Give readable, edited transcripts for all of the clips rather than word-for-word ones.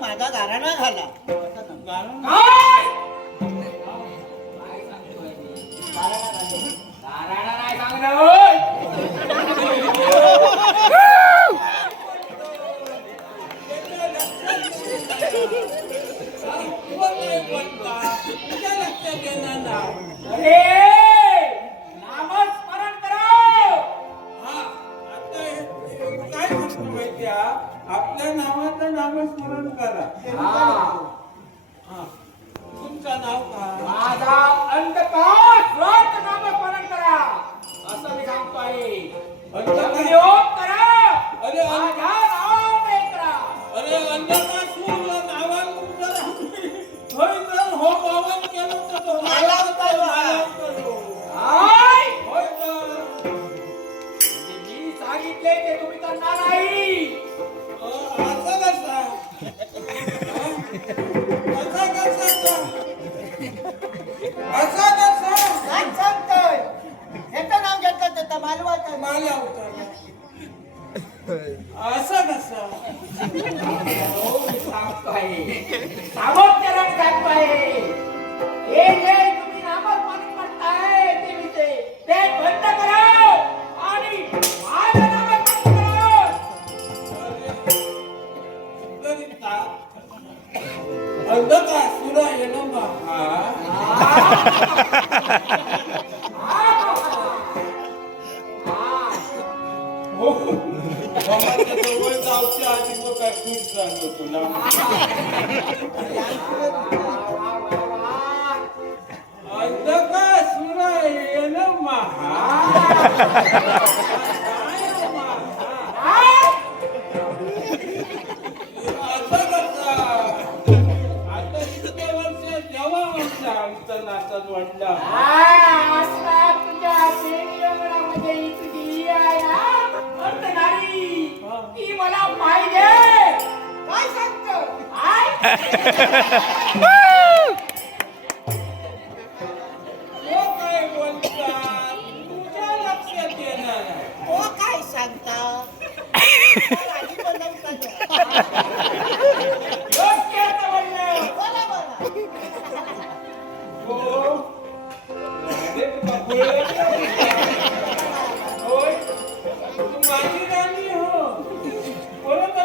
माझा गाराणा झाला आपल्या नावाचं नामस्मरण करा. तुमचं नाव काय? माझा अंधकार स्रोत नामस्मरण करा असं मी सांगतो आहे. योग करा. अरे माझ्या नावाने करा. अरे अंधकार सूर्य नावानं होय तर हो पावन केलं तर तो मला करू. होय तर मी सांगितले ते तुम्ही करणार नाही. असं कसा काय सांगतोय ह्याचं नाव घेतलं तर मालवाचं मला असं कसं सांगतोय सामोपचाराने सांगतोय. हे जे तुम्ही नामस्मरण करताय ते विषय ते बंद करा आणि माझं नामस्मरण करा. अंधकार सुरा येणं गावच्या आधी तो काय खूप झालो तुला अंधकार सुरा येणं नाचत वाटला तुझ्या प्रेममध्ये तुझी ती मला पाहिजे. काय सांगतो काय बोलतात तुझ्या लक्षात येणार हो काय सांगता आधी बनवता माझी राणी हो परत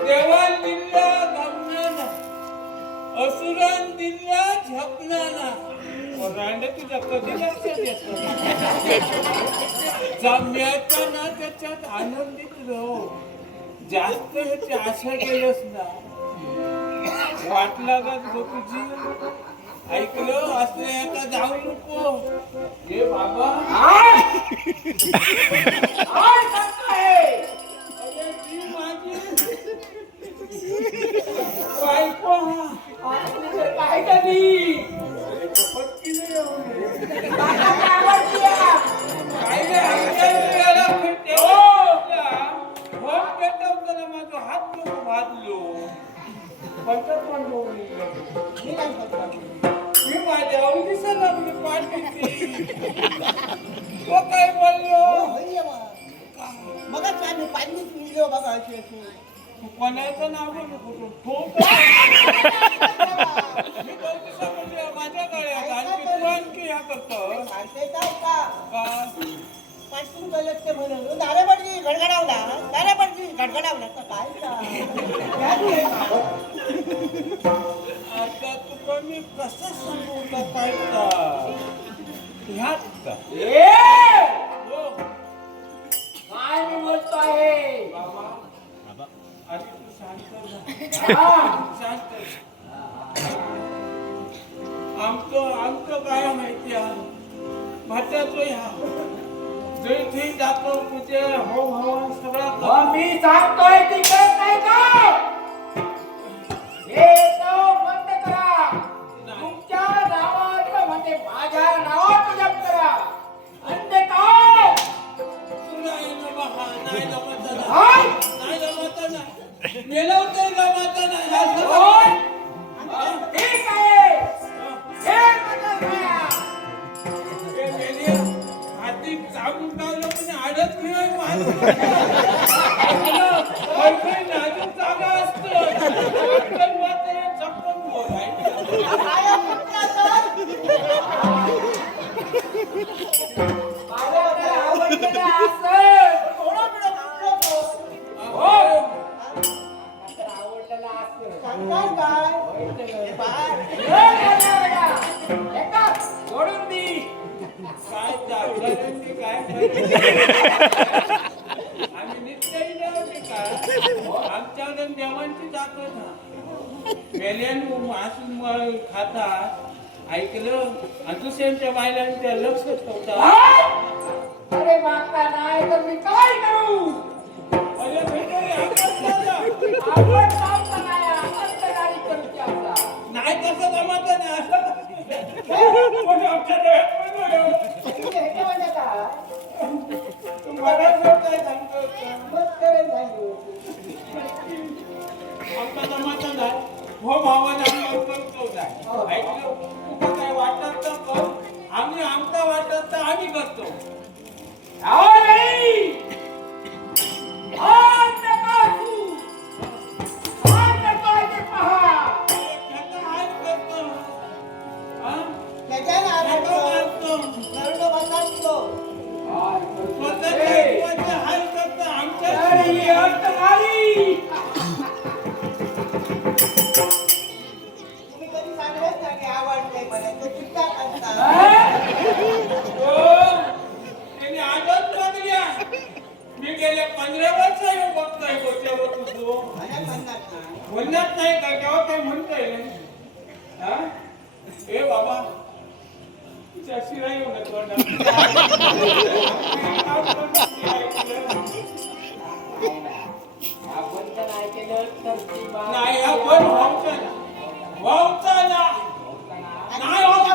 देवान दिला गमनाना असुरान दिला झपनाना रांड तुझ्या कधी लक्षात येत जम्याचा ना त्याच्यात आनंदित राहो. जास्त ह्याची आशा केलंस ना वाट लागत हो तुझी. ऐकलं असं आता जाऊ नको. हे बाबा अरे ती माझी बायको काय कधी पटकी नाही येऊ माझा हात नको भाजलो मी माझ्या कशाला मी पाठवते तो काय बोललो मग आम्ही पाणीच पिलो बघा अशी अशी तू कोणाचं नाव बोलू कुठून ठोक मी कौतुका म्हणजे माझ्या गळ्यात आणखी तू आणखी या करतो सांगते काय का का पाठवून गेलं ते म्हणून दारेपडली गडगडावला दारेपडली गडगडावला तर काय का आता तुका मी कसं सांगू का काय का ह्यात का ए हो काय मी बोलतो आहे बाबा आधी तू शांत जा. हा. शांत आमचं काय माहिती आहे भाच्याचो ह्या जैथी जातो तुझे हो हवा सगळा मग मी सांगतोय ती कळत नाही का हे तो बंद करा तुमच्या नावाचं म्हणजे माझ्या नावाचं जप करा अन्यथा नाही बाबा नाही जमत हाय. नाही जमत नाही मेला तर जमत नाही असं होय. ठीक आहे हे बदल करा. ते मेल्या हाती चाबूक लावलं पण आडत नाही काही नाजूक जागा असतं तर मात्र चप्पल बोलायचं काय कुठला तर मला तर आवडलेलं असं. थोडा वेळ कुठला हो. मला तर आवडलेलं असं. सांगताय काय बाय सोडून दी काय दाखवलं काय आम्ही निश्चयी देवाचे काय आमच्याकडे देवांची दाखवत हा मेल्यानं मासून खातात ऐकलं आणि दुसऱ्यांच्या बायलांच्या लक्ष ठेवतात अरे मागता नाही तर मी काय करू अरे भेटले आपण आपण सांगता नाही आपण तर गाडी करूची आता नाही तसं जमत नाही असं कोणी आमच्या डोळ्यात पडलं नाही. हे म्हणजे काय तुम्हाला काय सांगतो मग करेल झाली आमचा जमाचा नाही हो भावाने आम्ही करतो नाही ऐकलं तुला काय वाटत तर कर आम्ही आमचा वाटत तर आम्ही करतो आओ नाही आन नका तू आन नका ते पहा त्याचा हात करतो हा त्याच्या त्याचा मारतो नरडो बसावतो स्वतःच्या जीवाचे हाल करतो आमच्या अरे ही अंतकारी तुम्ही कधी सांगलेच नाही आवडते मला तो चिंता करता त्यांनी आजच बघल्या मी गेल्या 15 वर्ष येऊ बघतोय गोष्टीवर तुझो मला म्हणणार नाही म्हणत नाही का केव्हा काय म्हणतोय हा ए बाबा तुझ्या शिरा येऊ नको आपण तर नाही केलं तर ती बाब नाही आपण व्हावचा ना नाही होत